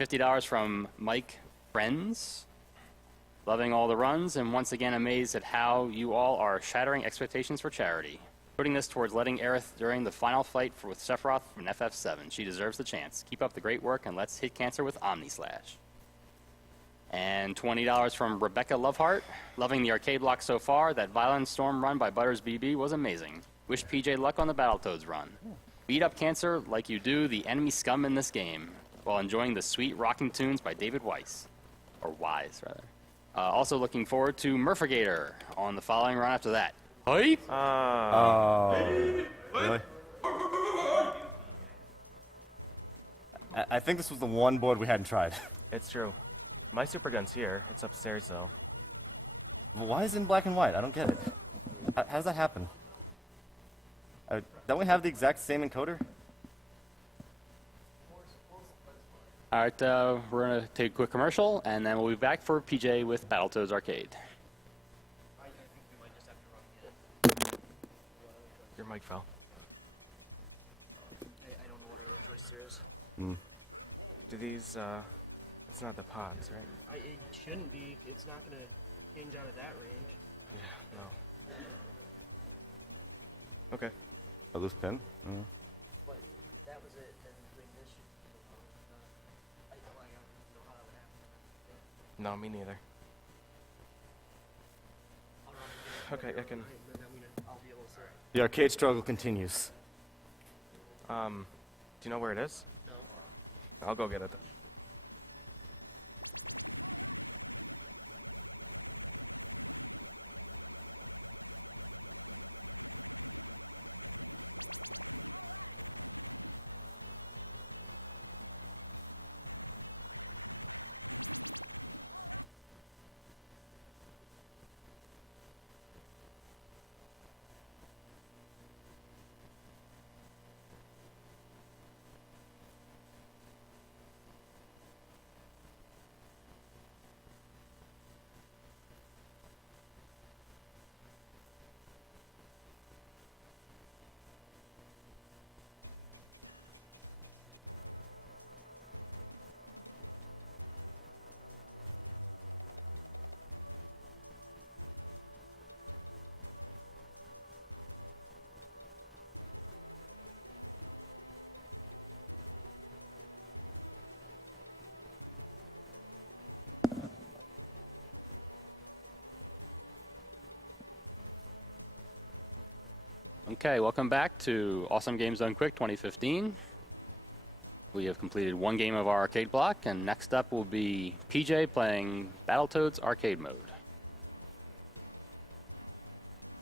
$50 from Mike Friends. Loving all the runs, and once again amazed at how you all are shattering expectations for charity. Putting this towards letting Aerith during the final fight with Sephiroth from FF7. She deserves the chance. Keep up the great work, and let's hit cancer with Omni Slash. And $20 from Rebecca Loveheart. Loving the arcade block so far. That Violent Storm run by Butters BB was amazing. Wish PJ luck on the Battletoads run. Beat up cancer like you do the enemy scum in this game, while enjoying the sweet rocking tunes by David Weiss. Or Wise, rather. Also looking forward to Murphigator on the following run after that. Hype! Really? I think this was the one board we hadn't tried. It's true. My super gun's here. It's upstairs, though. Well, why is it in black and white? I don't get it. How does that happen? Don't we have the exact same encoder? All right, we're going to take a quick commercial, and then we'll be back for PJ with Battletoads Arcade. I think we might just have to run again. Your mic fell. I don't know what other choice there is. Do these, it's not the pods, right? It shouldn't be. It's not going to hinge out of that range. Yeah, no. Okay. A loose pin? But that was it. And between this, I don't know how that would happen. No, me neither. I'll run again. Okay, I can... Then I'll be able to say. The arcade struggle continues. Do you know where it is? No. I'll go get it. Okay, welcome back to Awesome Games Done Quick 2015. We have completed one game of our arcade block, and next up will be PJ playing Battletoads Arcade Mode.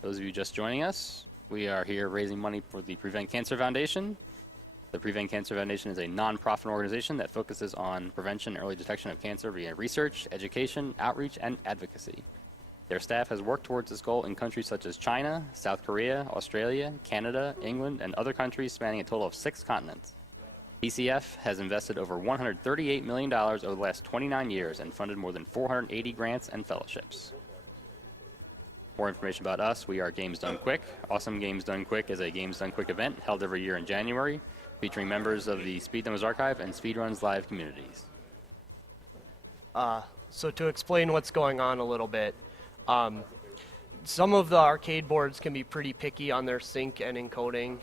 Those of you just joining us, we are here raising money for the Prevent Cancer Foundation. The Prevent Cancer Foundation is a non-profit organization that focuses on prevention and early detection of cancer via research, education, outreach, and advocacy. Their staff has worked towards this goal in countries such as China, South Korea, Australia, Canada, England, and other countries spanning a total of 6 continents. PCF has invested over $138 million over the last 29 years and funded more than 480 grants and fellowships. More information about us, we are Games Done Quick. Awesome Games Done Quick is a Games Done Quick event held every year in January, featuring members of the Speed Demos Archive and Speedrun's live communities. So to explain what's going on a little bit, some of the arcade boards can be pretty picky on their sync and encoding.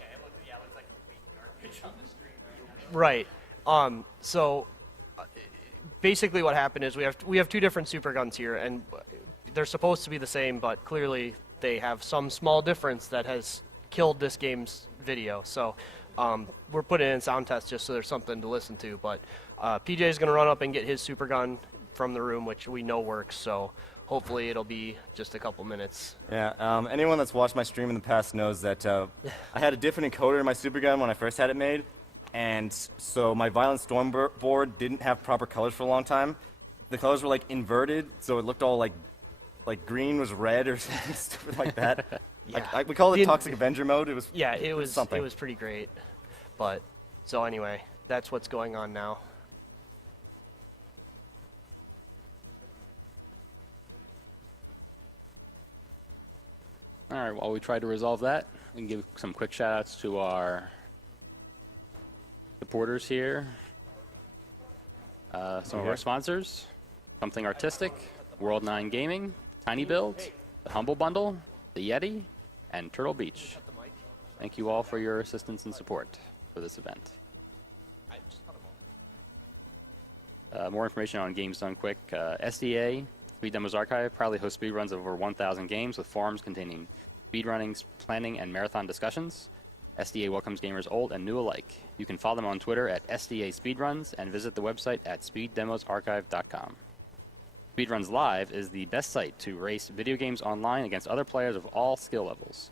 Yeah, it looks like complete garbage on the screen. Right. So basically what happened is we have 2 different super guns here, and they're supposed to be the same, but clearly they have some small difference that has killed this game's video. So we're putting in sound tests just so there's something to listen to. But PJ is going to run up and get his super gun from the room, which we know works. So hopefully it'll be just a couple minutes. Yeah, anyone that's watched my stream in the past knows that I had a different encoder in my super gun when I first had it made, and so my Violent Storm board didn't have proper colors for a long time. The colors were like inverted, so it looked all like green was red or something stupid like that. Yeah. We call it Toxic Avenger mode. It was something. It was pretty great. But so anyway, that's what's going on now. All right, while we try to resolve that, we can give some quick shout-outs to our supporters here. Some of our sponsors: Something Artistic, World 9 Gaming, Tiny Build, the Humble Bundle, the Yeti, and Turtle Beach. Thank you all for your assistance and support for this event. More information on Games Done Quick. SDA, Speed Demos Archive, proudly hosts speedruns of over 1,000 games with forums containing speedrunning, planning, and marathon discussions. SDA welcomes gamers old and new alike. You can follow them on Twitter at SDA Speedruns and visit the website at speeddemosarchive.com. Speedruns Live is the best site to race video games online against other players of all skill levels.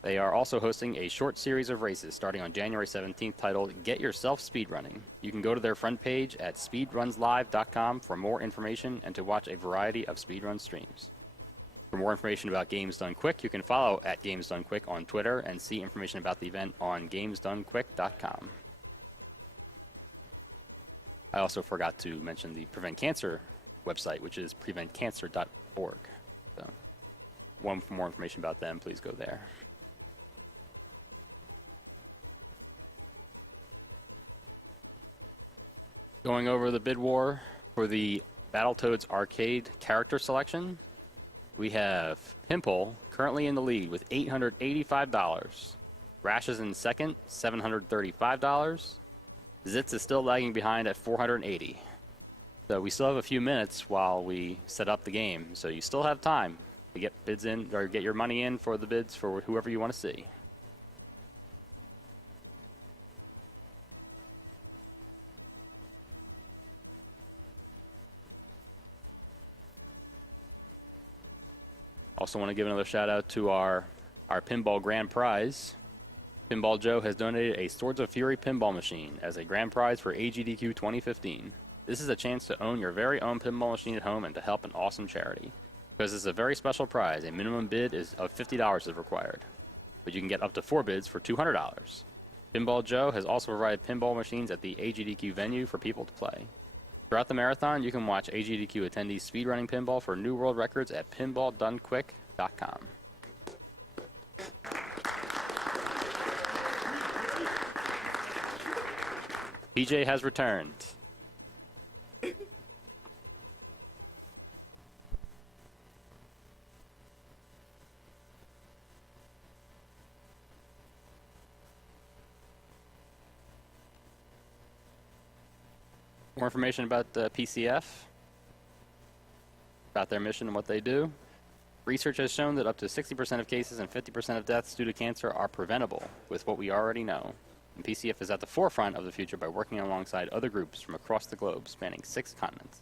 They are also hosting a short series of races starting on January 17th titled Get Yourself Speedrunning. You can go to their front page at speedrunslive.com for more information and to watch a variety of speedrun streams. For more information about Games Done Quick, you can follow at Games Done Quick on Twitter and see information about the event on gamesdonequick.com. I also forgot to mention the Prevent Cancer website, which is preventcancer.org. So, for more information about them, please go there. Going over the bid war for the Battletoads arcade character selection, we have Pimple currently in the lead with $885. Rash is in second, $735. Zitz is still lagging behind at $480. So we still have a few minutes while we set up the game. So you still have time to get bids in or get your money in for the bids for whoever you want to see. Also want to give another shout out to our pinball grand prize. Pinball Joe has donated a Swords of Fury pinball machine as a grand prize for AGDQ 2015. This is a chance to own your very own pinball machine at home and to help an awesome charity. Because it's a very special prize, a minimum bid of $50 is required. But you can get up to 4 bids for $200. Pinball Joe has also provided pinball machines at the AGDQ venue for people to play. Throughout the marathon, you can watch AGDQ attendees speedrunning pinball for new world records at pinballdonequick.com. PJ has returned. More information about PCF, about their mission and what they do. Research has shown that up to 60% of cases and 50% of deaths due to cancer are preventable with what we already know. And PCF is at the forefront of the future by working alongside other groups from across the globe, spanning 6 continents.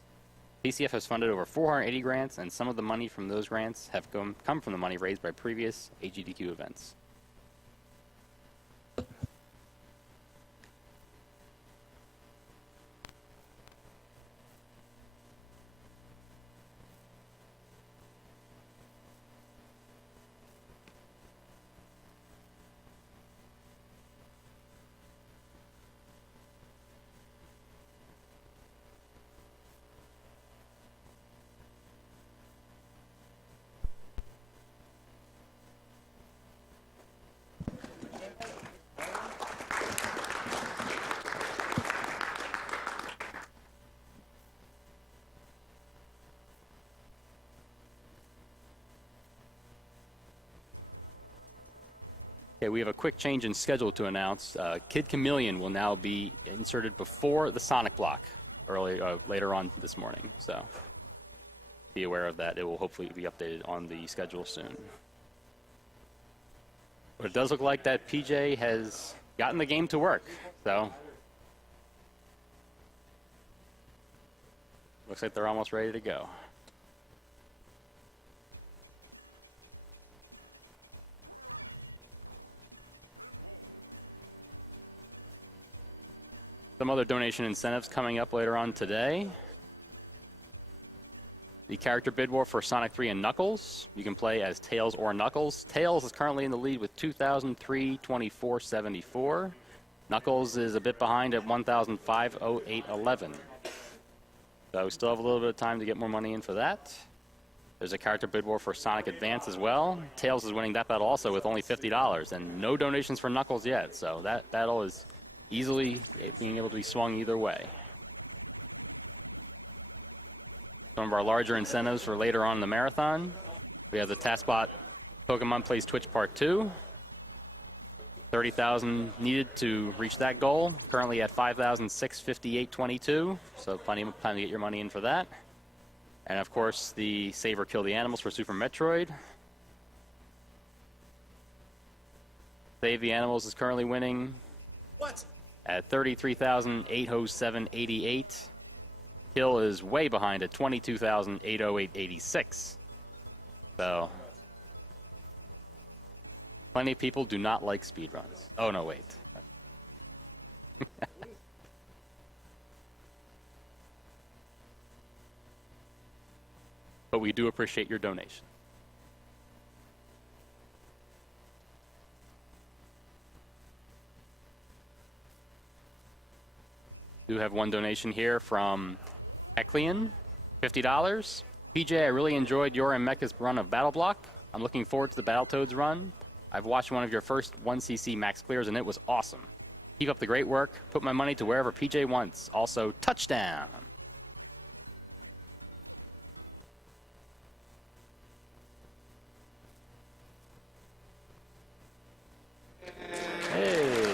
PCF has funded over 480 grants, and some of the money from those grants have come from the money raised by previous AGDQ events. Okay, we have a quick change in schedule to announce. Kid Chameleon will now be inserted before the Sonic block later on this morning. So be aware of that. It will hopefully be updated on the schedule soon. But it does look like that PJ has gotten the game to work. So looks like they're almost ready to go. Some other donation incentives coming up later on today. The character bid war for Sonic 3 and Knuckles. You can play as Tails or Knuckles. Tails is currently in the lead with 2,003.2474. Knuckles is a bit behind at 1,508.11. So we still have a little bit of time to get more money in for that. There's a character bid war for Sonic Advance as well. Tails is winning that battle also with only $50, and no donations for Knuckles yet. So that battle is easily being able to be swung either way. Some of our larger incentives for later on in the marathon. We have the TaskBot Pokemon Plays Twitch Part 2. 30,000 needed to reach that goal. Currently at 5,658.22, so plenty of time to get your money in for that. And of course, the Save or Kill the Animals for Super Metroid. Save the Animals is currently winning. What? At 33,807.88. Kill is way behind at 22,808.86. So, plenty of people do not like speedruns. Oh, no, wait. But we do appreciate your donation. Do have one donation here from Eklian, $50. PJ, I really enjoyed your and Mecha's run of Battle Block. I'm looking forward to the Battletoads run. I've watched one of your first 1cc max clears, and it was awesome. Keep up the great work. Put my money to wherever PJ wants. Also, touchdown. Hey.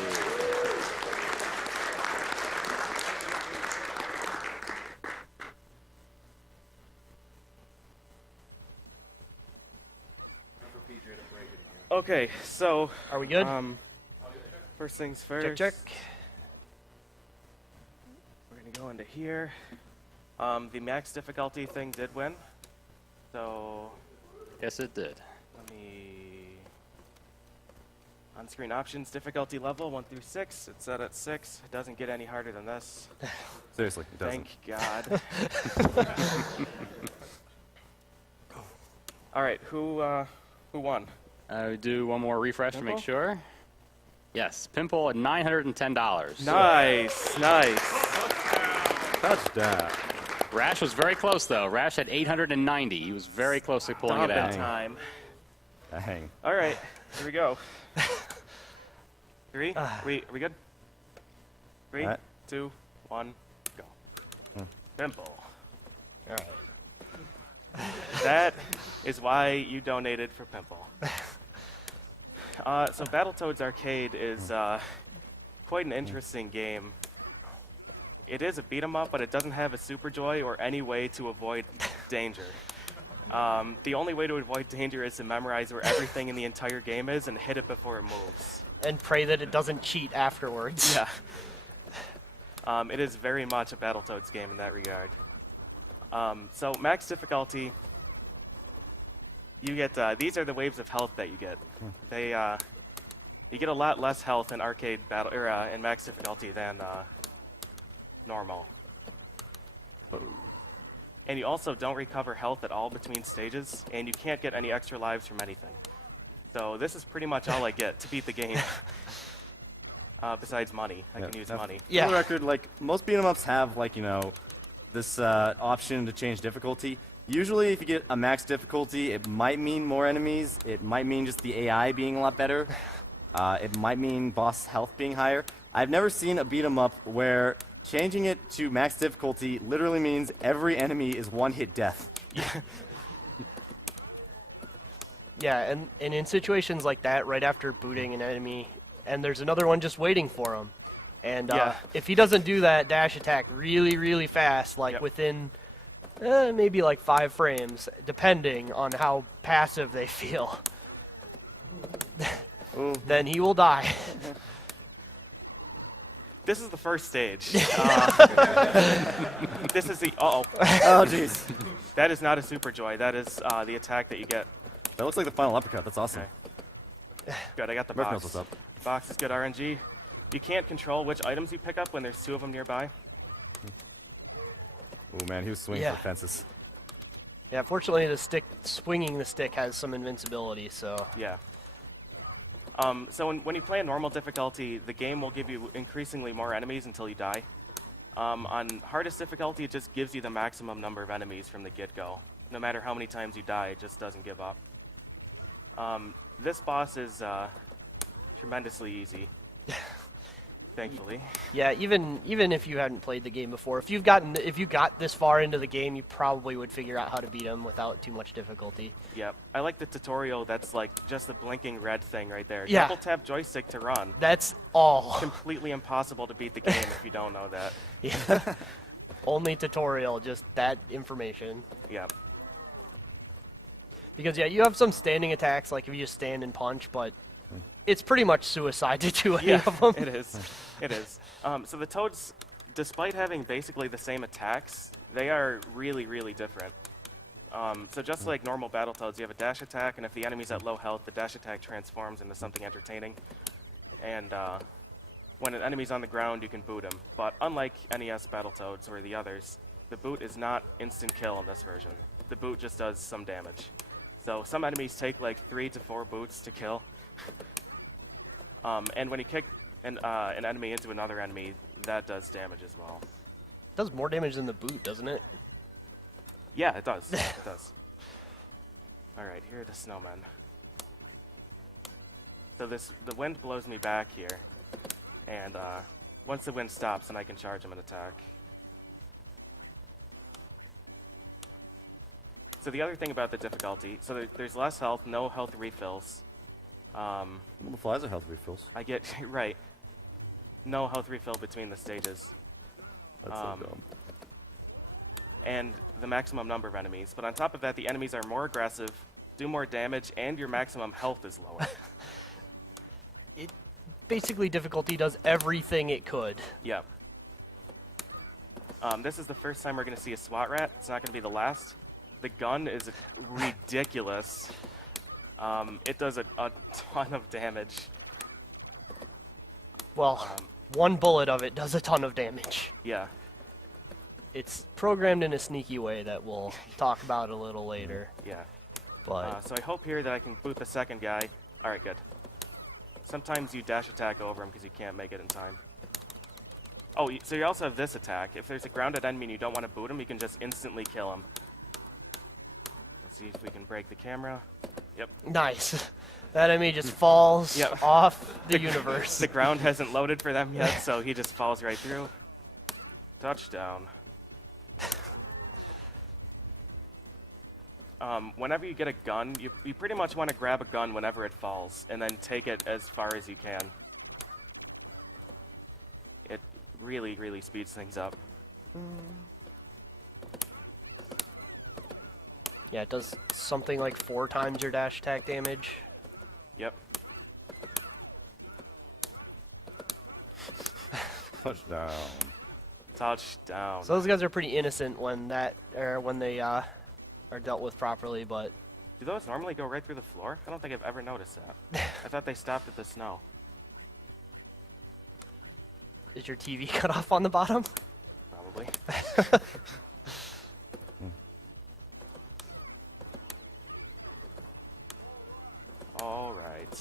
Okay, so Are we good? first things first. Check. We're gonna go into here. The max difficulty thing did win. So Yes, it did. let me on-screen options difficulty level 1 through 6. It's set at 6. It doesn't get any harder than this. Seriously, it doesn't. Thank God. All right, who won? I do one more refresh to make Pimple? sure. Yes, Pimple at $910. Nice, nice. Touchdown. Rash was very close, though. Rash had 890. He was very close to pulling it Stomping out. time. Dang. All right, here we go. 3. Are we good? 3, Alright. 2, 1, go. Pimple. All right. That is why you donated for Pimple. So Battletoads Arcade is quite an interesting game. It is a beat 'em up, but it doesn't have a Super Joy or any way to avoid danger. The only way to avoid danger is to memorize where everything in the entire game is and hit it before it moves. And pray that it doesn't cheat afterwards. Yeah. It is very much a Battletoads game in that regard. So max difficulty, you get these are the waves of health that you get. They you get a lot less health in arcade battle or in max difficulty than normal. And you also don't recover health at all between stages, and you can't get any extra lives from anything. So this is pretty much all I get to beat the game. Besides money, I can use Now, money. For Yeah. the record, like most beat 'em ups have like this option to change difficulty. Usually, if you get a max difficulty, it might mean more enemies. It might mean just the AI being a lot better. It might mean boss health being higher. I've never seen a beat 'em up where changing it to max difficulty literally means every enemy is one-hit death. Yeah, and in situations like that, right after booting an enemy, and there's another one just waiting for him, and Yeah. if he doesn't do that dash attack really, really fast, like Yep. within maybe like 5 frames, depending on how passive they feel, then he will die. This is the first stage. This is the Oh, jeez. that is not a Super Joy. That is the attack that you get. That looks like the final uppercut. That's awesome. Okay. Good, I got the Murph box. knows what's up. Box is good RNG. You can't control which items you pick up when there's 2 of them nearby. Oh man, he was swinging Yeah. for fences. Yeah, fortunately, swinging the stick has some invincibility, so Yeah. So when you play a normal difficulty, the game will give you increasingly more enemies until you die. On hardest difficulty, it just gives you the maximum number of enemies from the get-go. No matter how many times you die, it just doesn't give up. This boss is tremendously easy. thankfully. Yeah, even if you hadn't played the game before, if you got this far into the game, you probably would figure out how to beat him without too much difficulty. Yep. I like the tutorial that's like just the blinking red thing right there. Yeah. Double tap joystick to run. That's all. Completely impossible to beat the game if you don't know that. Yeah. Only tutorial, just that information. Yep. Because, yeah, you have some standing attacks, like if you just stand and punch, but it's pretty much suicide to do any of them. It is. It is. So the Toads, despite having basically the same attacks, they are really, really different. So just like normal Battletoads, you have a dash attack, and if the enemy's at low health, the dash attack transforms into something entertaining. And when an enemy's on the ground, you can boot him. But unlike NES Battletoads or the others, the boot is not instant kill in this version. The boot just does some damage. So some enemies take like 3 to 4 boots to kill. And when you kick an enemy into another enemy, that does damage as well. It does more damage than the boot, doesn't it? Yeah, it does. It does. All right, here are the snowmen. So the wind blows me back here, and once the wind stops, then I can charge them and attack. So the other thing about the difficulty, so there's less health, no health refills. Well, the flies are health refills. I get right. No health refill between the stages. That's so dumb. And the maximum number of enemies. But on top of that, the enemies are more aggressive, do more damage, and your maximum health is lower. It basically difficulty does everything it could. Yeah. This is the first time we're going to see a SWAT rat. It's not going to be the last. The gun is ridiculous. It does a ton of damage. Well, one bullet of it does a ton of damage. Yeah. It's programmed in a sneaky way that we'll talk about a little later. Yeah. But So I hope here that I can boot the second guy. All right, good. Sometimes you dash attack over him because you can't make it in time. Oh, so you also have this attack. If there's a grounded enemy and you don't want to boot him, you can just instantly kill him. Let's see if we can break the camera. Yep. nice. That enemy just falls Yep. off the universe. The ground hasn't loaded for them yet, so he just falls right through. Touchdown. Whenever you get a gun, you pretty much want to grab a gun whenever it falls, and then take it as far as you can. It really, really speeds things up. Yeah, it does something like 4 times your dash attack damage. Yep. Touchdown. Touchdown. So those guys are pretty innocent when they are dealt with properly, but Do those normally go right through the floor? I don't think I've ever noticed that. I thought they stopped at the snow. is your TV cut off on the bottom? Probably. All right.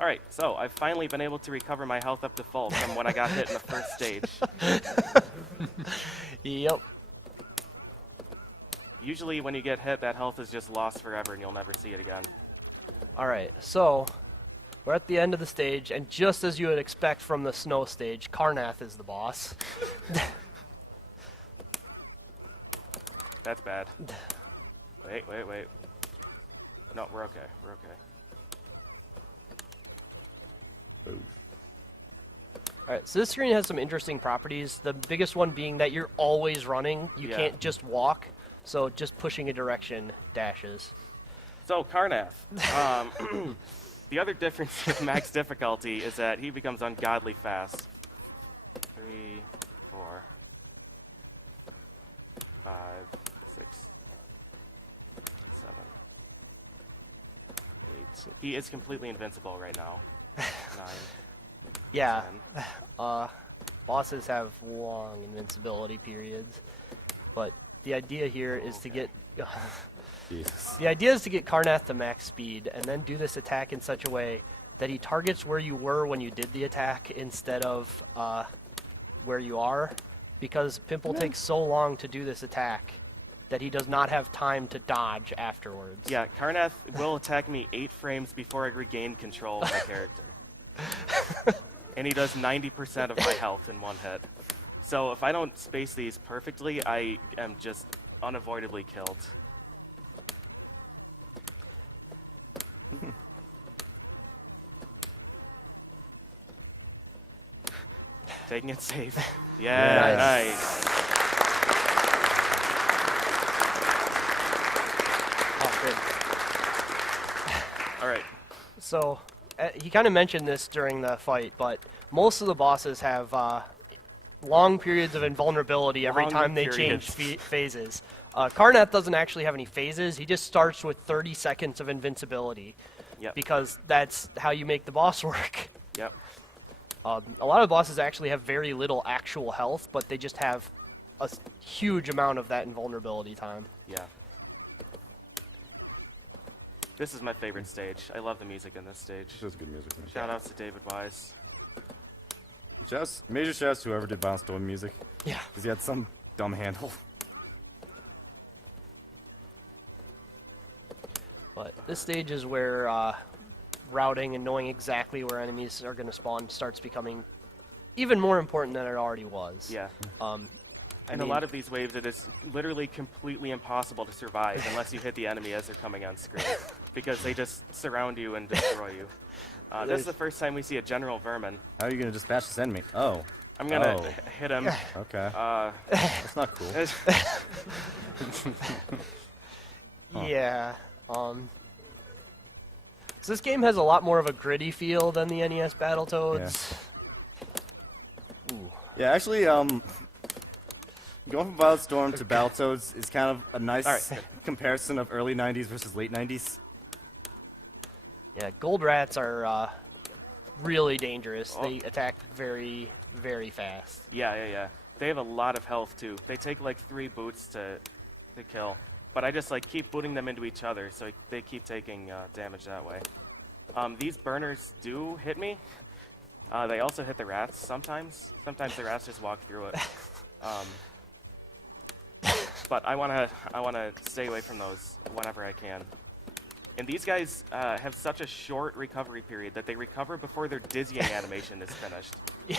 All right, so I've finally been able to recover my health up to full from when I got hit in the first stage. Yep. Usually when you get hit, that health is just lost forever and you'll never see it again. All right, so we're at the end of the stage, and just as you would expect from the snow stage, Karnath is the boss. That's bad. Wait. No, we're okay. We're okay. Oof. All right, so this screen has some interesting properties. The biggest one being that you're always running. You Yeah. can't just walk, so just pushing a direction dashes. So, Karnath. The other difference with max difficulty is that he becomes ungodly fast. 3, 4, 5, 6, 7, 8. He is completely invincible right now. 9. Yeah, 10. bosses have long invincibility periods, but the idea here is to get Jesus. the idea is to get Karnath to max speed and then do this attack in such a way that he targets where you were when you did the attack instead of where you are, because Pimple takes so long to do this attack that he does not have time to dodge afterwards. Yeah, Karnath will attack me 8 frames before I regain control of my character. And he does 90% of my health in one hit. So if I don't space these perfectly, I am just unavoidably killed. Taking it safe. Yeah, nice. Oh, good. All right. So, he kind of mentioned this during the fight, but most of the bosses have long periods of invulnerability every Long time they periods. change phases. Karnath doesn't actually have any phases. He just starts with 30 seconds of invincibility Yep. because that's how you make the boss work. Yep. A lot of bosses actually have very little actual health, but they just have a huge amount of that invulnerability time. Yeah. This is my favorite stage. I love the music in this stage. It's just good music. Man. Shout outs to David Wise. Major shouts to whoever did Violent Storm music, Yeah. because he had some dumb handle. But this stage is where routing and knowing exactly where enemies are going to spawn starts becoming even more important than it already was. Yeah. Um, And a lot of these waves, it is literally completely impossible to survive unless you hit the enemy as they're coming on screen, because they just surround you and destroy you. This is the first time we see a General Vermin. How are you going to dispatch this enemy? Oh. I'm gonna Oh. hit him. Okay. That's not cool. Yeah. So this game has a lot more of a gritty feel than the NES Battletoads. Ooh. Yeah, actually, going from Violent Storm to Battletoads is kind of a nice Alright. comparison of early 90s versus late 90s. Yeah, gold rats are really dangerous. Oh. They attack very, very fast. Yeah. They have a lot of health too. They take like 3 boots to kill, but I just like keep booting them into each other, so they keep taking damage that way. These burners do hit me. They also hit the rats sometimes. Sometimes the rats just walk through it. But I wanna stay away from those whenever I can. And these guys have such a short recovery period that they recover before their dizzying animation is finished.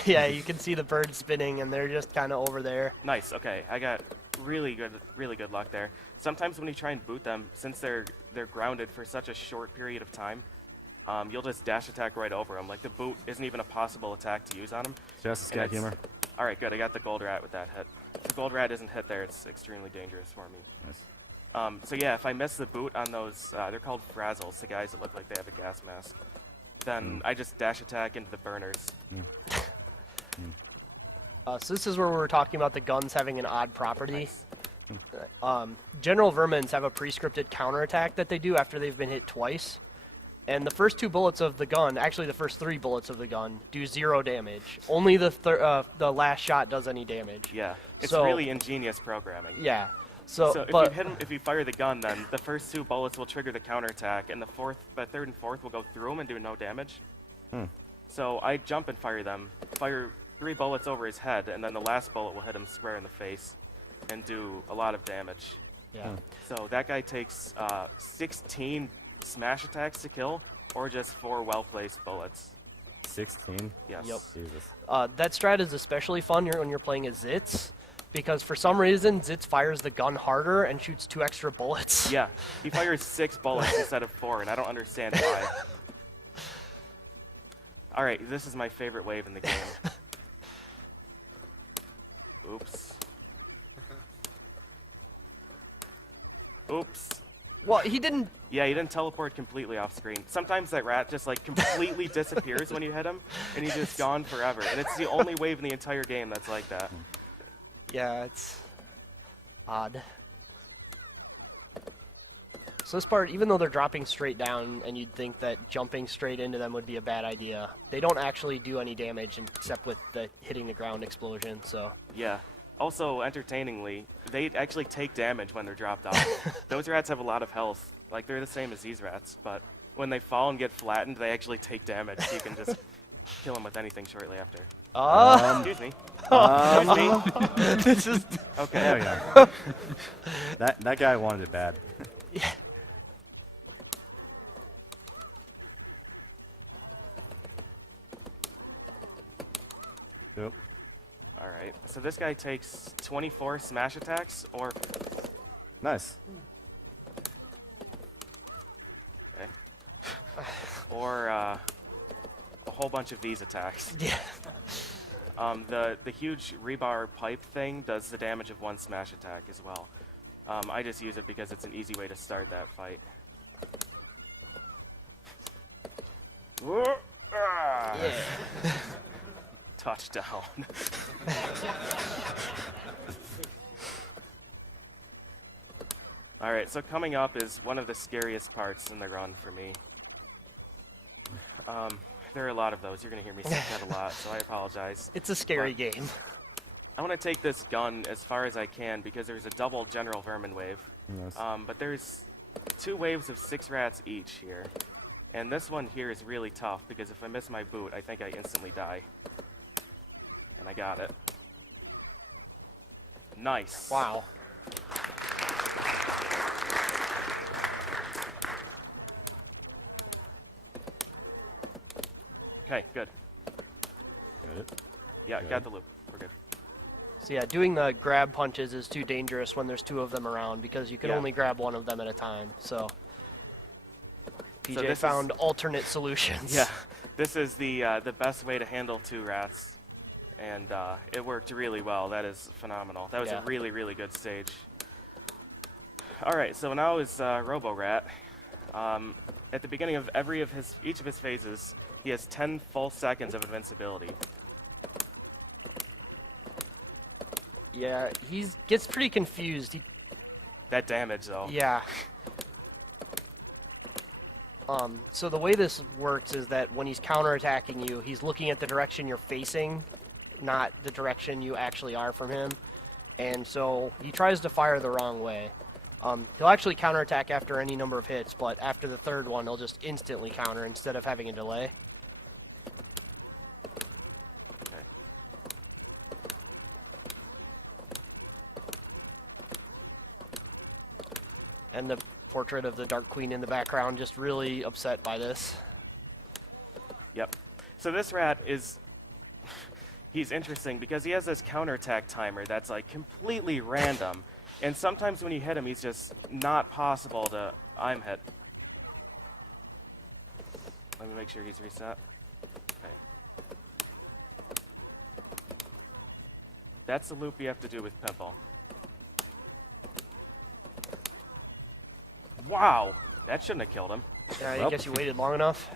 Yeah, you can see the birds spinning, and they're just kind of over there. Nice. Okay, I got really good luck there. Sometimes when you try and boot them, since they're grounded for such a short period of time, you'll just dash attack right over them. Like the boot isn't even a possible attack to use on them. Just a scat humor. All right, good. I got the gold rat with that hit. If the gold rat isn't hit there, it's extremely dangerous for me. Nice. So yeah, if I miss the boot on those, they're called frazzles, the guys that look like they have a gas mask, then I just dash attack into the burners. So this is where we were talking about the guns having an odd property. Nice. General Vermins have a pre-scripted counterattack that they do after they've been hit twice. And the first 2 bullets of the gun, actually the first 3 bullets of the gun, do 0 damage. Only the last shot does any damage. Yeah, it's So- really ingenious programming. Yeah. So So, if but you hit 'em, if you fire the gun, then the first 2 bullets will trigger the counterattack, and the 3rd and 4th will go through them and do no damage. So I jump and fire them, fire 3 bullets over his head, and then the last bullet will hit him square in the face, and do a lot of damage. yeah. So that guy takes 16 smash attacks to kill, or just 4 well-placed bullets. 16? Yes. Yep. Jesus. That strat is especially fun here when you're playing as Zitz, because for some reason Zitz fires the gun harder and shoots 2 extra bullets. Yeah, he fires 6 bullets instead of 4, and I don't understand why. All right, this is my favorite wave in the game. Oops. Oops. Well, he didn't. Yeah, he didn't teleport completely off screen. Sometimes that rat just like completely disappears when you hit him, and he's just gone forever. And it's the only wave in the entire game that's like that. Yeah, it's odd. So this part, even though they're dropping straight down, and you'd think that jumping straight into them would be a bad idea, they don't actually do any damage except with the hitting the ground explosion. So Yeah. Also, entertainingly, they actually take damage when they're dropped off. Those rats have a lot of health. Like, they're the same as these rats, but when they fall and get flattened, they actually take damage, so you can just kill them with anything shortly after. Excuse me. Excuse me. This is. Okay. There we go. that guy wanted it bad. Yep. All right. So this guy takes 24 smash attacks, or Nice. okay, or a whole bunch of these attacks. Yeah. The huge rebar pipe thing does the damage of one smash attack as well. I just use it because it's an easy way to start that fight. Touchdown. Alright, so coming up is one of the scariest parts in the run for me. There are a lot of those. You're going to hear me say that a lot, so I apologize. It's a scary game. I want to take this gun as far as I can because there's a double General Vermin wave. Nice. But there's 2 waves of 6 rats each here. And this one here is really tough because if I miss my boot, I think I instantly die. And I got it. Nice. Wow. Okay, good. Got it. Yeah, Okay. got the loop. We're good. So yeah, doing the grab punches is too dangerous when there's 2 of them around because you can Yeah. only grab one of them at a time. So PJ this found alternate solutions. Yeah, this is the best way to handle 2 rats, and it worked really well. That is phenomenal. That was Yeah. a really, really good stage. All right, so now is Robo Rat. At the beginning of each of his phases, he has 10 full seconds of invincibility. Yeah, he gets pretty confused. That damage, though. Yeah. So the way this works is that when he's counterattacking you, he's looking at the direction you're facing, not the direction you actually are from him. And so he tries to fire the wrong way. He'll actually counterattack after any number of hits, but after the 3rd one, he'll just instantly counter instead of having a delay. Okay. And the portrait of the Dark Queen in the background, just really upset by this. Yep. So this rat is... he's interesting because he has this counterattack timer that's like completely random. And sometimes when you hit him, he's just not possible to... I'm hit. Let me make sure he's reset. Okay. That's the loop you have to do with Pimple. Wow! That shouldn't have killed him. Yeah, I Well. guess you waited long enough.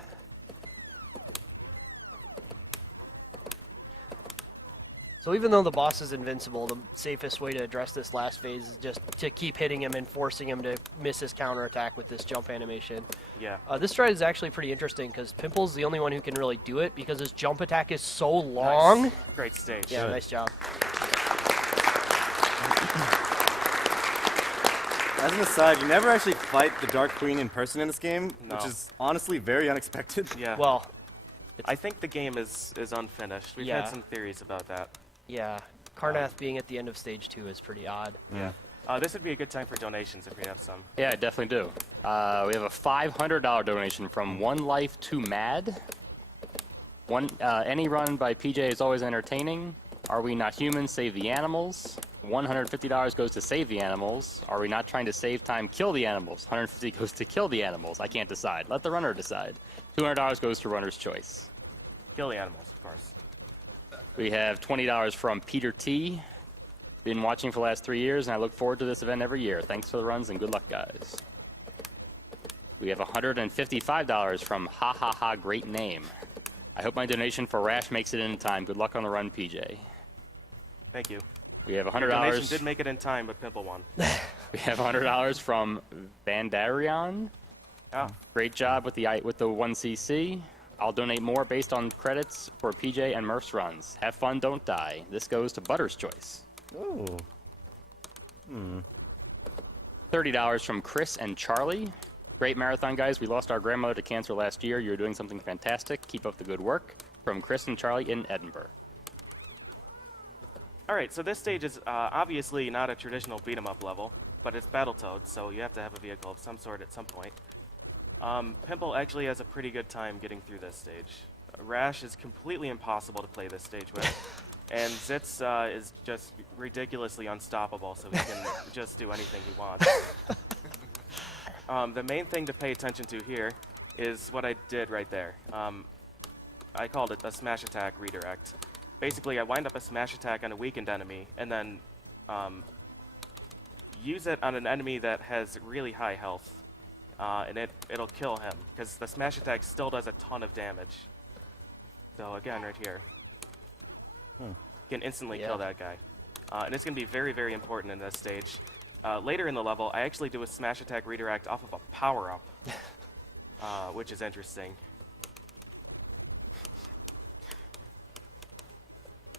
So even though the boss is invincible, the safest way to address this last phase is just to keep hitting him and forcing him to miss his counterattack with this jump animation. Yeah. This strat is actually pretty interesting because Pimple's the only one who can really do it because his jump attack is so long. Nice. Great stage. Yeah, Good. nice job. As an aside, you never actually fight the Dark Queen in person in this game, No. which is honestly very unexpected. Yeah. Well, I think the game is unfinished. We've Yeah. had some theories about that. yeah, Karnath being at the end of stage 2 is pretty odd. Yeah. This would be a good time for donations if we have some. Yeah, I definitely do. We have a $500 donation from One Life to Mad. Any run by PJ is always entertaining. Are we not humans? Save the animals. $150 goes to save the animals. Are we not trying to save time? Kill the animals. $150 goes to kill the animals. I can't decide. Let the runner decide. $200 goes to runner's choice. Kill the animals, of course. We have $20 from Peter T. Been watching for the last 3 years, and I look forward to this event every year. Thanks for the runs, and good luck, guys. We have $155 from Ha Ha Ha Great Name. I hope my donation for Rash makes it in time. Good luck on the run, PJ. Thank you. We have Your $100. donation did make it in time, but Pimple won. We have $100 from Vandarion. Oh, Great job with the 1cc. I'll donate more based on credits for PJ and Murph's runs. Have fun, don't die. This goes to Butter's Choice. Ooh. $30 from Chris and Charlie. Great marathon, guys. We lost our grandmother to cancer last year. You're doing something fantastic. Keep up the good work. From Chris and Charlie in Edinburgh. Alright, so this stage is obviously not a traditional beat-em-up level, but it's Battletoads, so you have to have a vehicle of some sort at some point. Pimple actually has a pretty good time getting through this stage. Rash is completely impossible to play this stage with, and Zitz is just ridiculously unstoppable, so he can just do anything he wants. The main thing to pay attention to here is what I did right there. I called it a smash attack redirect. Basically, I wind up a smash attack on a weakened enemy, and then use it on an enemy that has really high health, and it'll kill him, because the smash attack still does a ton of damage. So again, right here, you can instantly kill that guy. And it's going to be very, very important in this stage. Later in the level, I actually do a smash attack redirect off of a power-up, which is interesting.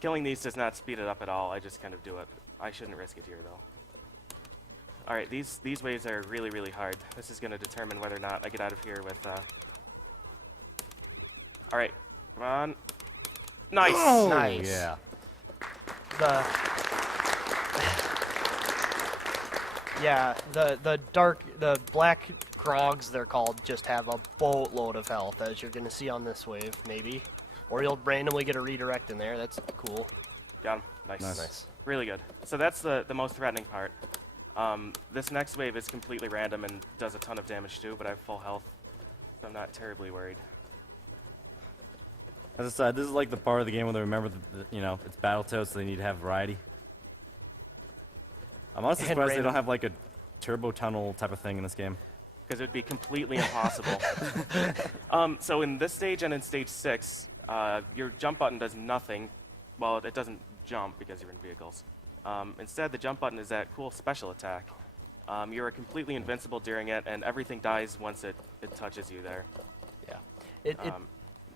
Killing these does not speed it up at all. I just kind of do it. I shouldn't risk it here, though. All right, these waves are really, really hard. This is going to determine whether or not I get out of here with... All right, come on. Nice! Oh, nice. Yeah. The black Krogs, they're called, just have a boatload of health, as you're going to see on this wave, maybe. Or you'll randomly get a redirect in there. That's cool. Got him. Nice. Nice. Really good. So that's the most threatening part. This next wave is completely random and does a ton of damage too, but I have full health, so I'm not terribly worried. As I said, this is like the part of the game where they remember that, you know, it's Battletoads, so they need to have variety. I'm honestly And surprised they random. don't have like a turbo tunnel type of thing in this game. Because it would be completely impossible. So in this stage and in stage 6, your jump button does nothing. Well, it doesn't jump because you're in vehicles. Instead, the jump button is that cool special attack. You're completely invincible during it, and everything dies once it touches you there. Yeah.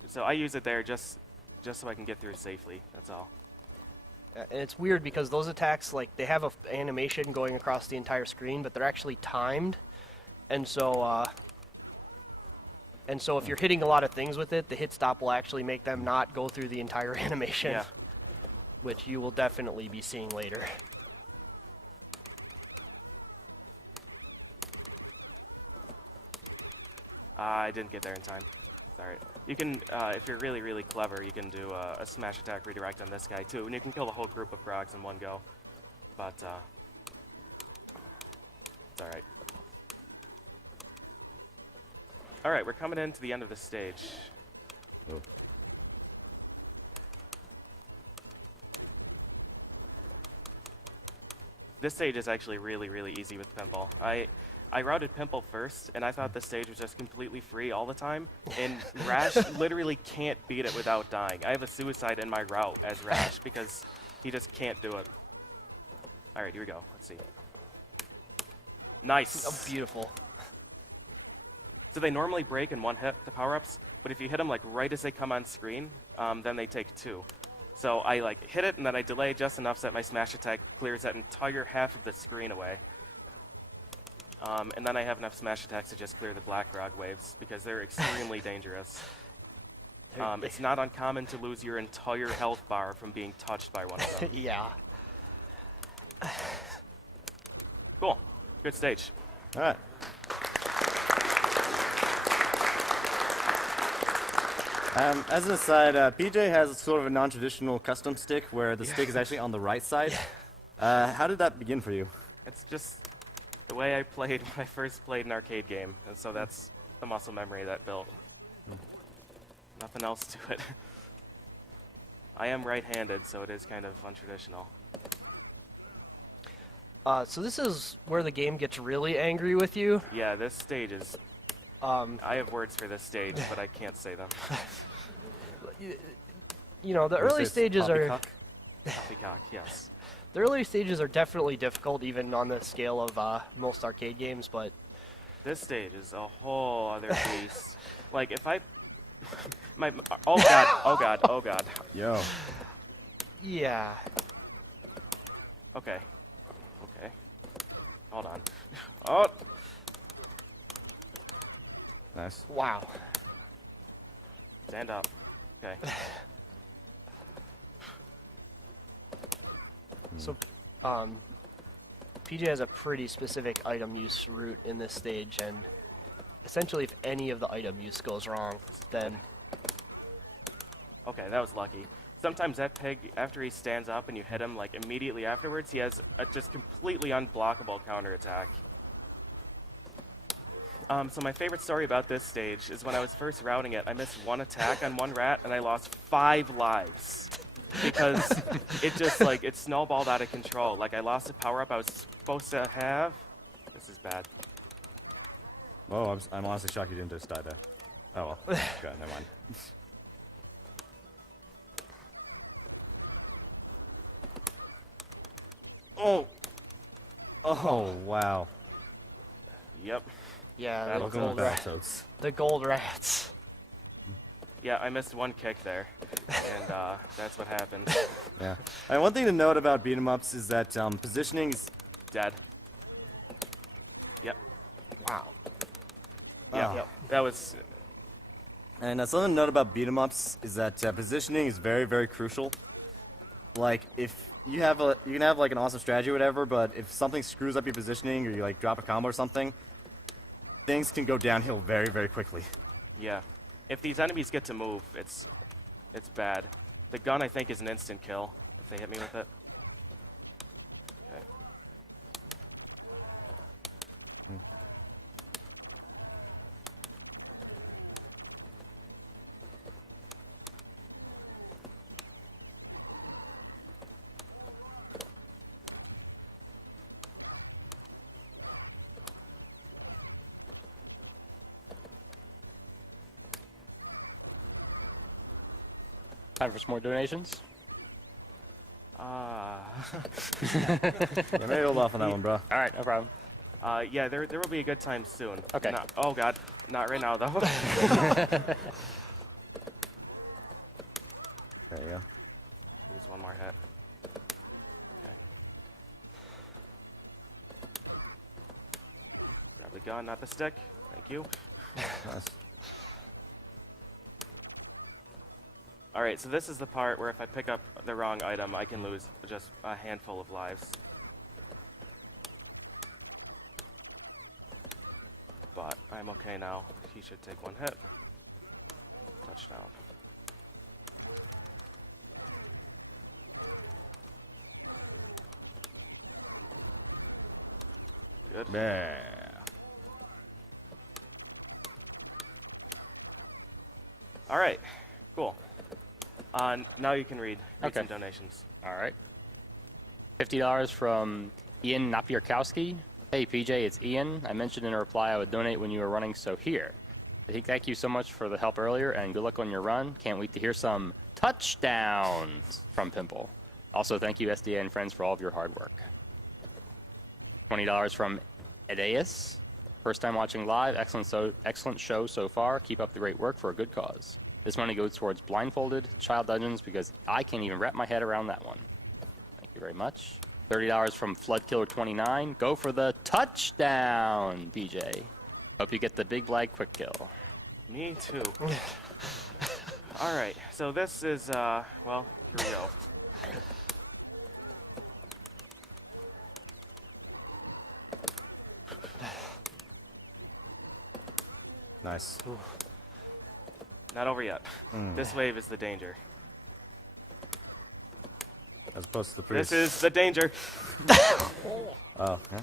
So I use it there just so I can get through safely. That's all. And it's weird because those attacks, like, they have a animation going across the entire screen, but they're actually timed. And so if you're hitting a lot of things with it, the hit stop will actually make them not go through the entire animation, Yeah. which you will definitely be seeing later. I didn't get there in time. Sorry. You can, if you're really, really clever, you can do a smash attack redirect on this guy too, and you can kill the whole group of Krogs in one go. But, it's alright. Alright, we're coming into the end of the stage. Oh. This stage is actually really, really easy with Pimple. I routed Pimple first, and I thought this stage was just completely free all the time, and Rash literally can't beat it without dying. I have a suicide in my route as Rash because he just can't do it. Alright, here we go. Let's see. Nice! Oh, beautiful. So they normally break in one hit, the power-ups, but if you hit them like right as they come on screen, then they take 2. So I like hit it, and then I delay just enough so that my smash attack clears that entire half of the screen away. And then I have enough smash attacks to just clear the black Krog waves, because they're extremely dangerous. It's not uncommon to lose your entire health bar from being touched by one of them. Yeah. Cool. Good stage. All right. As an aside, PJ has sort of a non-traditional custom stick where the stick is actually on the right side. How did that begin for you? It's just the way I played when I first played an arcade game, and so that's the muscle memory that built. Nothing else to it. I am right-handed, so it is kind of untraditional. So this is where the game gets really angry with you. Yeah, this stage is... I have words for this stage, but I can't say them. You know, the early stages are... Poppycock, yes. The early stages are definitely difficult, even on the scale of most arcade games, but... This stage is a whole other beast. Like, if I... oh god, oh god, oh god. Yo. Yeah. Okay. Okay. Hold on. Oh! Nice. Wow. Stand up. Okay. So, PJ has a pretty specific item use route in this stage, and essentially, if any of the item use goes wrong, then Okay, that was lucky. Sometimes that pig, after he stands up and you hit him, like immediately afterwards, he has a just completely unblockable counterattack. So my favorite story about this stage is when I was first routing it, I missed one attack on one rat and I lost 5 lives. Because it just, like, it snowballed out of control. Like, I lost a power-up I was supposed to have. This is bad. Whoa, I'm honestly shocked you didn't just die there. Oh well. God, never mind. Oh! Oh, wow. Yep. yeah, That'll Welcome to go. Battletoads. the gold rats. Yeah, I missed one kick there. And that's what happened. Yeah. And one thing to note about beat 'em ups is that positioning is. Dead. Yep. Wow. Yeah. Oh. Yep. That was... And something to note about beat 'em ups is that positioning is very, very crucial. Like, if you have you can have like an awesome strategy or whatever, but if something screws up your positioning or you like drop a combo or something, things can go downhill very, very quickly. Yeah. If these enemies get to move, it's bad. The gun, I think, is an instant kill if they hit me with it. Okay. Time for some more donations. Yeah, maybe hold off on that one, bro. All right, no problem. Yeah, there will be a good time soon. Okay. Oh god, not right now though. There you go. Lose one more hit. Okay. Grab the gun, not the stick. Thank you. Nice. Alright, so this is the part where if I pick up the wrong item, I can lose just a handful of lives. But I'm okay now. He should take one hit. Touchdown. Good. Yeah. Alright, cool. Now you can read Okay. some donations. All right. $50 from Ian Napierkowski. Hey, PJ, it's Ian. I mentioned in a reply I would donate when you were running, so here. Thank you so much for the help earlier, and good luck on your run. Can't wait to hear some touchdowns from Pimple. Also, thank you, SDA and friends, for all of your hard work. $20 from Edeus. First time watching live. Excellent show so far. Keep up the great work for a good cause. This money goes towards Blindfolded, Child Dungeons, because I can't even wrap my head around that one. Thank you very much. $30 from Floodkiller29. Go for the touchdown, BJ. Hope you get the big black quick kill. Me too. Alright, so this is, well, here we go. Nice. Not over yet. This wave is the danger. As opposed to the previous. This is the danger. Oh, yeah.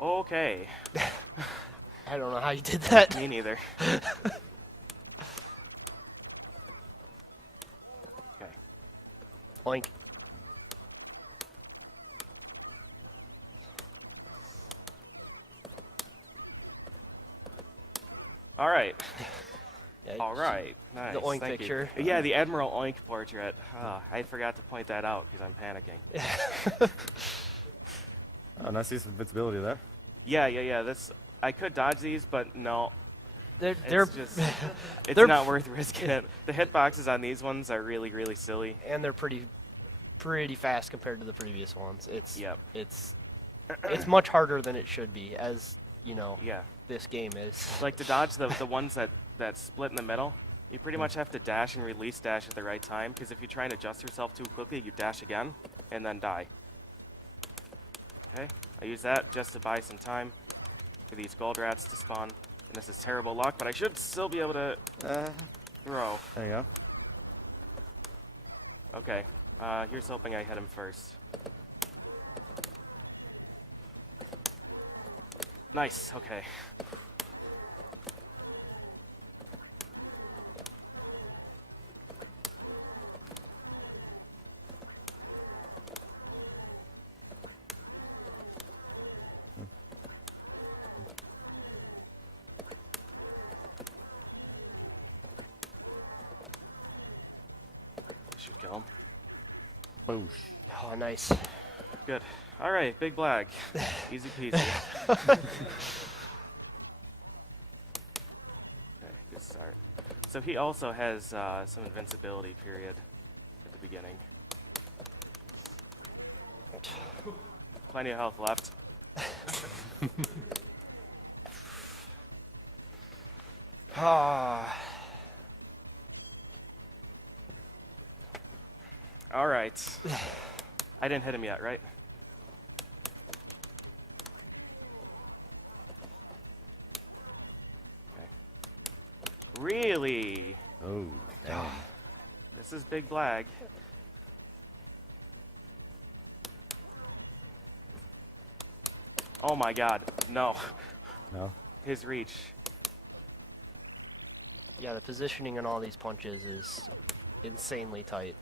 Okay. I don't know how you did that. Me neither. Okay. Oink. All right. Yeah, All right. Nice. The oink Thank you. picture. Yeah, the Admiral Oink portrait. I forgot to point that out because I'm panicking. Oh, nice use of invincibility there. Yeah. This I could dodge these, but no. They're It's just it's they're- not worth risking it. The hitboxes on these ones are really, really silly. and they're pretty fast compared to the previous ones. Yep. It's much harder than it should be, as you know. Yeah. This game is. Like to dodge the ones that that split in the middle, you pretty much have to dash and release dash at the right time, because if you try and adjust yourself too quickly, you dash again and then die. Okay, I use that just to buy some time for these gold rats to spawn. And this is terrible luck, but I should still be able to throw. There you go. Okay, here's hoping I hit him first. Nice, okay. Should kill him. Boosh. Oh, nice. Good. All right, big black. Easy peasy. Okay, good start. So he also has some invincibility period at the beginning. Plenty of health left. Ah. All right. I didn't hit him yet, right? Okay. Really? Oh, damn. This is big blag. Oh my god, no. No? His reach. Yeah, the positioning on all these punches is insanely tight.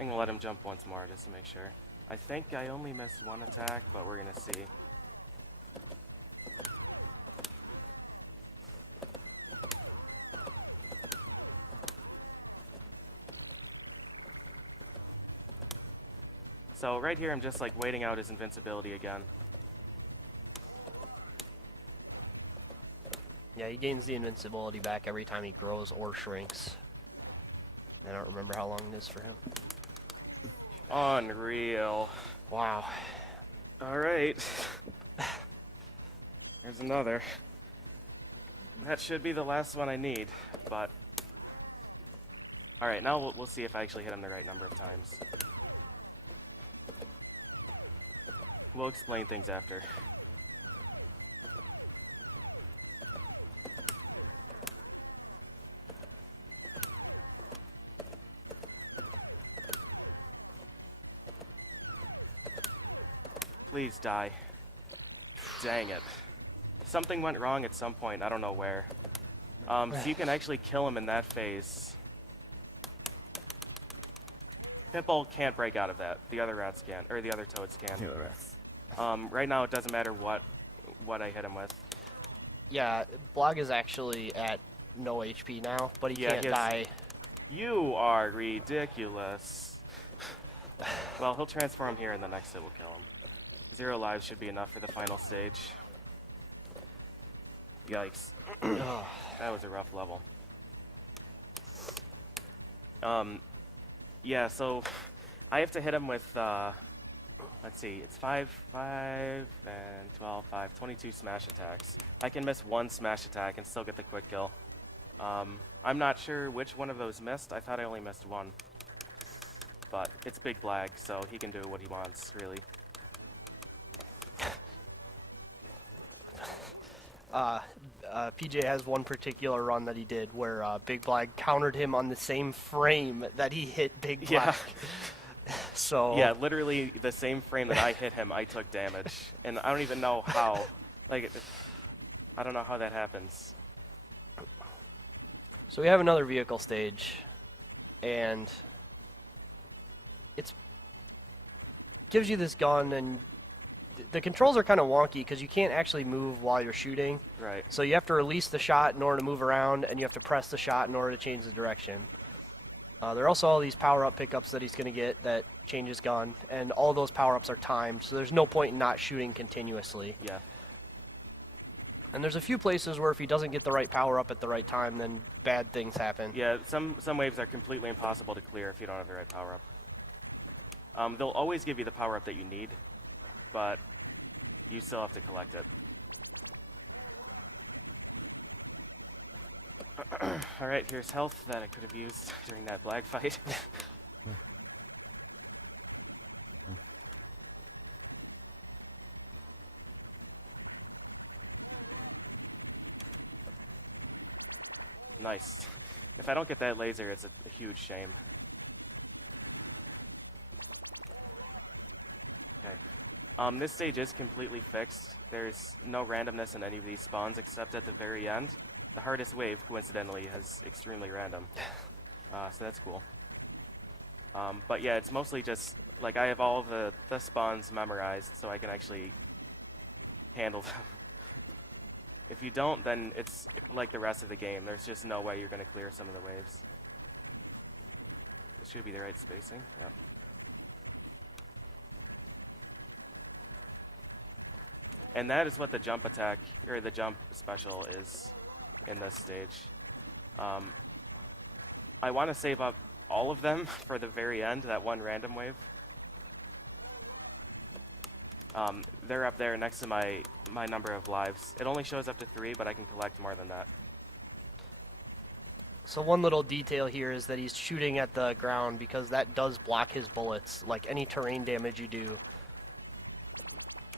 I'm gonna let him jump once more just to make sure. I think I only missed one attack, but we're gonna see. So right here, I'm just like waiting out his invincibility again. Yeah, he gains the invincibility back every time he grows or shrinks. I don't remember how long it is for him. Unreal. Wow. All right. There's another. That should be the last one I need, but... All right, now we'll see if I actually hit him the right number of times. We'll explain things after. Please die. Dang it. Something went wrong at some point, I don't know where. So you can actually kill him in that phase. Pitbull can't break out of that. The other rats can, or the other toads can. The other rats. Right now it doesn't matter what I hit him with. Yeah, Blog is actually at no HP now, but he Yeah, can't he has- die. You are ridiculous. Well, he'll transform here and the next hit will kill him. 0 lives should be enough for the final stage. Yikes. That was a rough level. Yeah, so I have to hit him with, let's see, it's 5, and 12, 5, 22 smash attacks. I can miss 1 smash attack and still get the quick kill. I'm not sure which one of those missed. I thought I only missed 1. But it's Big Blag, so he can do what he wants, really. PJ has one particular run that he did where Big Black countered him on the same frame that he hit Big Black. Yeah. So Yeah, literally the same frame that I hit him, I took damage. And I don't even know how. Like, I don't know how that happens. So we have another vehicle stage, and it's gives you this gun, and the controls are kind of wonky because you can't actually move while you're shooting. Right. So you have to release the shot in order to move around, and you have to press the shot in order to change the direction. There are also all these power-up pickups that he's going to get that change his gun, and all those power-ups are timed, so there's no point in not shooting continuously. Yeah. And there's a few places where if he doesn't get the right power-up at the right time, then bad things happen. Yeah, some waves are completely impossible to clear if you don't have the right power-up. They'll always give you the power-up that you need, but you still have to collect it. Alright, here's health that I could have used during that black fight. Nice. If I don't get that laser, it's a huge shame. Okay. This stage is completely fixed. There's no randomness in any of these spawns except at the very end. The hardest wave, coincidentally, is extremely random. So that's cool. But yeah, it's mostly just, like, I have all the spawns memorized, so I can actually handle them. If you don't, then it's like the rest of the game. There's just no way you're going to clear some of the waves. This should be the right spacing. Yep. And that is what the jump attack, or the jump special is in this stage. I want to save up all of them for the very end, that one random wave. They're up there next to my number of lives. It only shows up to 3, but I can collect more than that. So one little detail here is that he's shooting at the ground because that does block his bullets. Like any terrain damage you do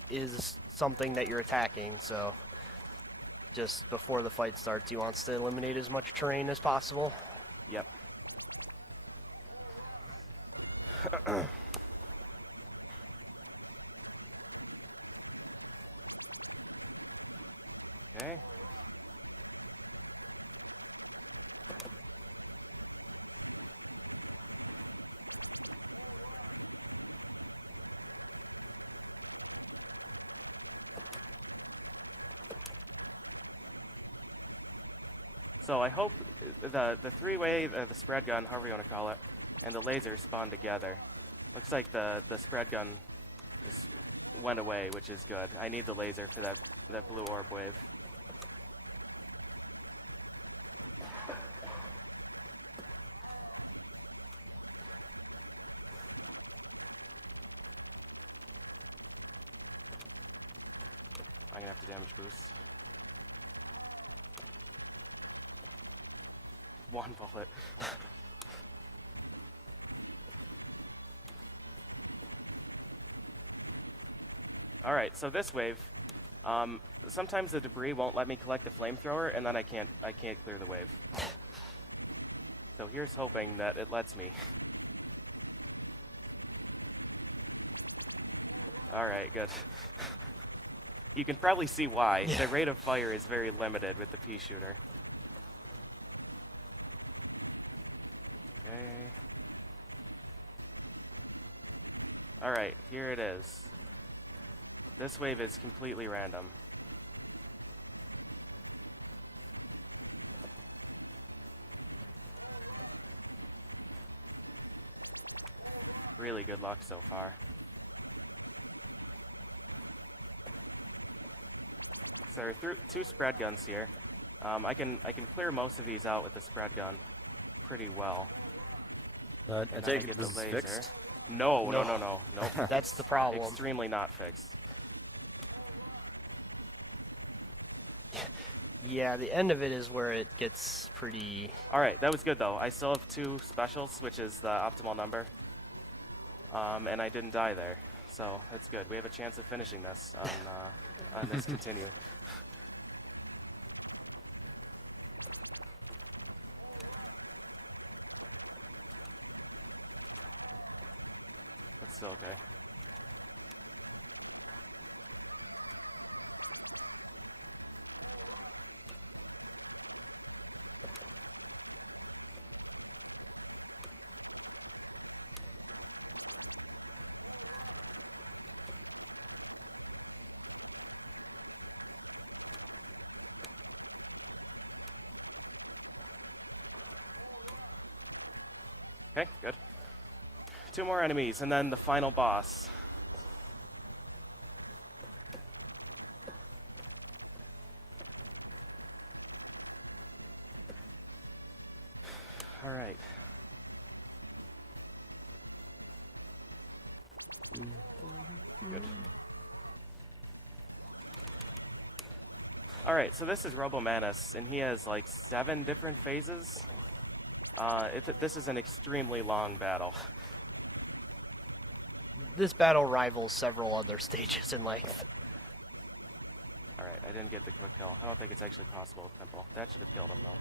is something that you're attacking, so just before the fight starts he wants to eliminate as much terrain as possible. Yep. Okay. So I hope the three-way, the spread gun, however you want to call it, and the laser spawn together. Looks like the spread gun just went away, which is good. I need the laser for that blue orb wave. I'm gonna have to damage boost. One bullet. Alright, so this wave, sometimes the debris won't let me collect the flamethrower, and then I can't clear the wave. So here's hoping that it lets me. Alright, good. You can probably see why. The rate of fire is very limited with the pea shooter. Okay. Alright, here it is. This wave is completely random. Really good luck so far. So there are two spread guns here. I can clear most of these out with the spread gun pretty well. I And take then it get this the is laser. fixed? No. Nope. That's the problem. Extremely not fixed. Yeah, the end of it is where it gets pretty... Alright, that was good though. I still have 2 specials, which is the optimal number. And I didn't die there. So that's good. We have a chance of finishing this on this continue. That's still okay. Okay, good. 2 more enemies, and then the final boss. All right. Good. Alright, so this is Robomanus, and he has like 7 different phases. This is an extremely long battle. This battle rivals several other stages in length. Alright, I didn't get the quick kill. I don't think it's actually possible with Pimple. That should have killed him, though.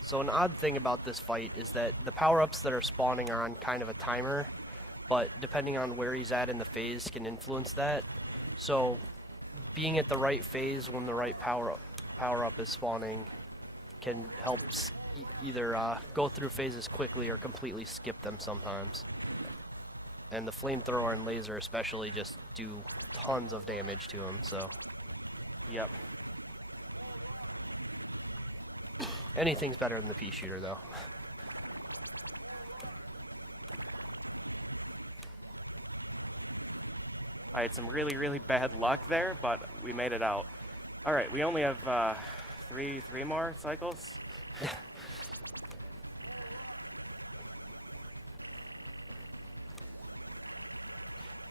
So an odd thing about this fight is that the power-ups that are spawning are on kind of a timer, but depending on where he's at in the phase can influence that. So being at the right phase when the right power-up is spawning can help either go through phases quickly or completely skip them sometimes. And the flamethrower and laser especially just do tons of damage to him, so Yep. anything's better than the pea shooter though. I had some really, really bad luck there, but we made it out. Alright, we only have three more cycles.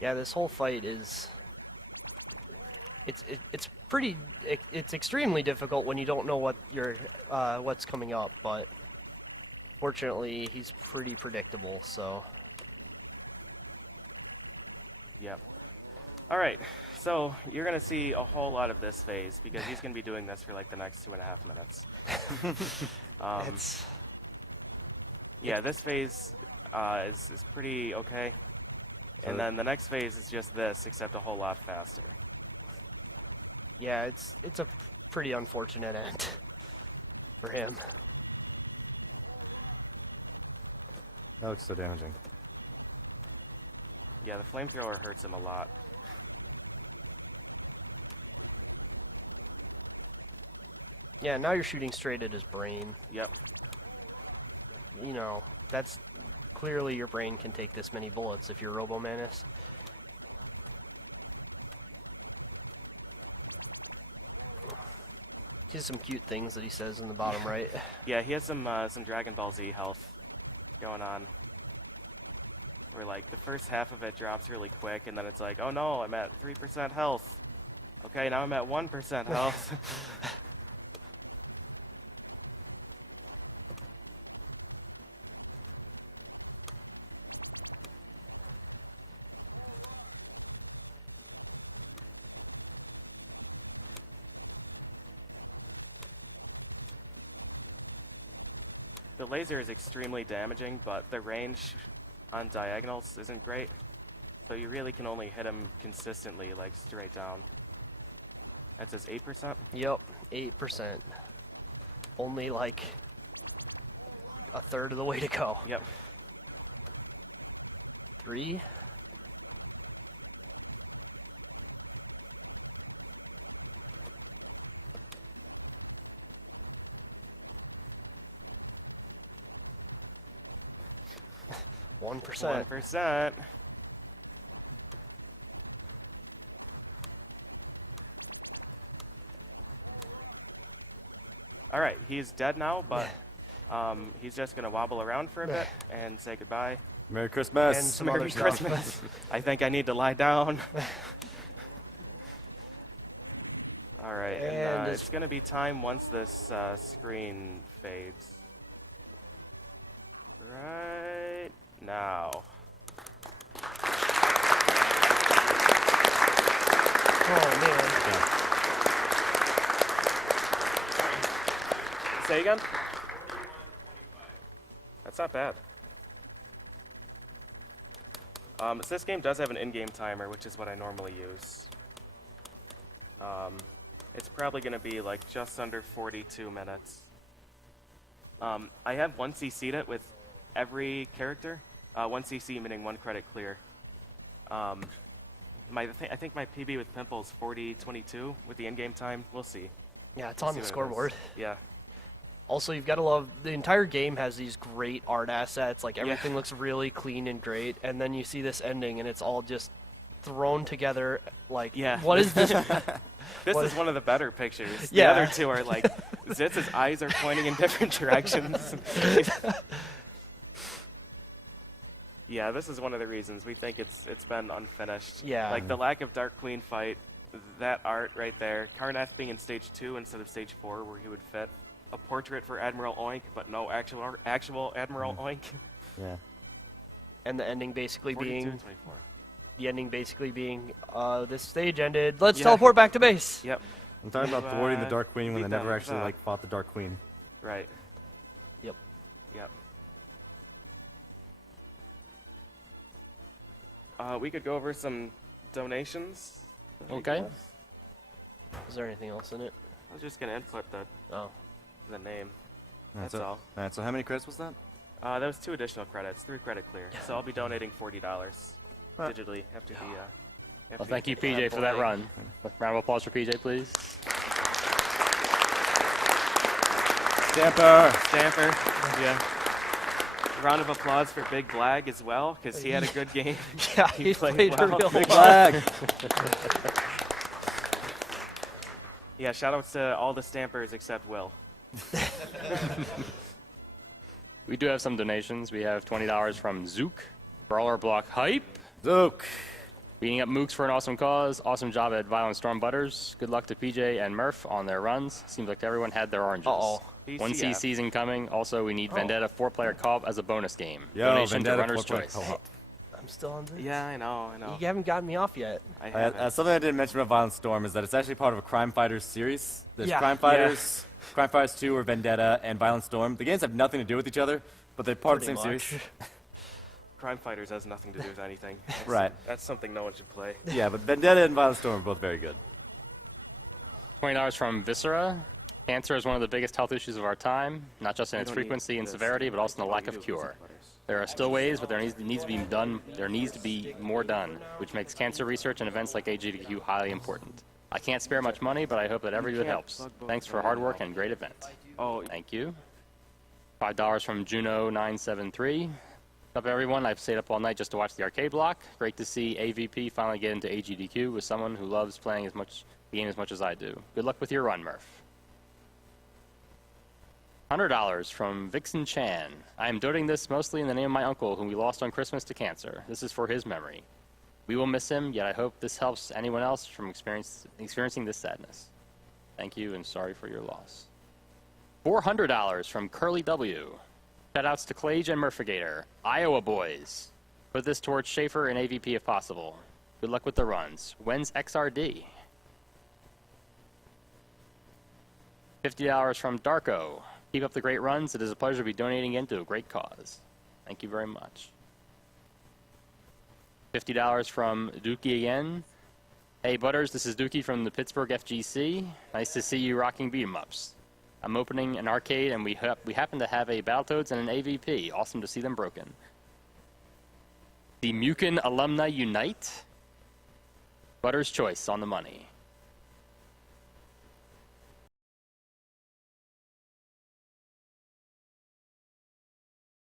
Yeah, this whole fight is it's extremely difficult when you don't know what what's coming up, but fortunately he's pretty predictable, so Yep. Alright, so you're going to see a whole lot of this phase because he's going to be doing this for like the next 2.5 minutes. it's Yeah, this phase is pretty okay. And then the next phase is just this, except a whole lot faster. yeah, it's a pretty unfortunate end for him. That looks so damaging. Yeah, the flamethrower hurts him a lot. Yeah, now you're shooting straight at his brain. Yep. You know, that's clearly your brain can take this many bullets if you're Robomanus. He has some cute things that he says in the bottom right. Yeah, he has some Dragon Ball Z health going on. Where like the first half of it drops really quick, and then it's like, oh no, I'm at 3% health. Okay, now I'm at 1% health. The laser is extremely damaging, but the range on diagonals isn't great. So you really can only hit him consistently, like straight down. That says 8%? Yep, 8%. Only like a third of the way to go. Yep. 3. One 1%. Alright, he's dead now, but he's just going to wobble around for a bit and say goodbye. Merry Christmas. And some Merry other stuff. Christmas. I think I need to lie down. Alright, And and this- it's going to be time once this screen fades. Right now. Oh man. Say again? That's not bad. So this game does have an in-game timer, which is what I normally use. It's probably going to be like just under 42 minutes. I have 1 CC'd it with every character. 1 CC meaning 1 credit clear. I think my PB with Pimple is 40:22 with the in-game time. We'll see. Yeah, it's We'll on see the what it is. scoreboard. Yeah. Also, you've got to love the entire game has these great art assets. Like everything looks really clean and great, and then you see this ending, and it's all just thrown together. Like, Yeah. what is this? This What- is one of the better pictures. Yeah. The other two are like, Zitz's eyes are pointing in different directions. Yeah, this is one of the reasons we think it's been unfinished. Yeah. Like the lack of Dark Queen fight, that art right there. Karnath being in stage 2 instead of stage 4 where he would fit. A portrait for Admiral Oink, but no actual Admiral Oink. Yeah. And the ending basically 42 being and 24. this stage ended. Let's Yeah. teleport back to base. Yep. I'm talking about thwarting the Uh, Dark Queen when they beat never them, actually like fought the Dark Queen. Right. Yep. Yep. We could go over some donations. Okay. Is there anything else in it? I was just gonna input Oh. the name. Alright, That's so, all. Alright, so how many credits was that? That was 2 additional credits, 3 credit clear. So I'll be donating $40 Right. digitally. Have to be. Well, thank you, PJ, for that run. Round of applause for PJ, please. Stamper! Stamper. Yeah. Round of applause for Big Blag as well, because he had a good game. Yeah, He he played played well. real well. Flag! Yeah, shout outs to all the Stampers except Will. We do have some donations. We have $20 from Zook, Brawler Block Hype, Zook! beating up Mooks for an awesome cause. Awesome job at Violent Storm Butters. Good luck to PJ and Murph on their runs. Seems like everyone had their oranges. Uh-oh. 1C PCF. season coming. Also, we need Vendetta 4-player co-op as a bonus game. Yo, Donation Vendetta to Runner's 4-player Choice. co-op. I'm still on this. Yeah, I know. You haven't gotten me off yet. I haven't. Something I didn't mention about Violent Storm is that it's actually part of a Crime Fighters series. There's Yeah. Crime Fighters, Crime Fighters 2 or Vendetta, and Violent Storm. The games have nothing to do with each other, but they're part of the Pretty same much. series. Crime Fighters has nothing to do with anything. That's- Right. That's something no one should play. Yeah, but Vendetta and Violent Storm are both very good. $20 from Viscera. Cancer is one of the biggest health issues of our time, not just in its frequency and severity, but also in the lack of cure. There are still ways, but there needs to be done. There needs to be more done, which makes cancer research and events like AGDQ highly important. I can't spare much money, but I hope that every bit helps. Thanks for hard work and great event. Oh, Thank you. $5 from Juno973. What's up, everyone? I've stayed up all night just to watch the arcade block. Great to see AVP finally get into AGDQ with someone who loves playing the game as much as I do. Good luck with your run, Murph. $100 from Vixen Chan. I am donating this mostly in the name of my uncle, whom we lost on Christmas to cancer. This is for his memory. We will miss him, yet I hope this helps anyone else from experiencing this sadness. Thank you, and sorry for your loss. $400 from Curly W. Shoutouts to Clage and Murphigator. Iowa boys. Put this towards Schaefer and AVP if possible. Good luck with the runs. When's XRD? $50 from Darko. Keep up the great runs. It is a pleasure to be donating into a great cause. Thank you very much. $50 from Dookie again. Hey, Butters, this is Dookie from the Pittsburgh FGC. Nice to see you rocking beat-em-ups. I'm opening an arcade, and we happen to have a Battletoads and an AVP. Awesome to see them broken. The Mukin Alumni Unite. Butters' choice on the money.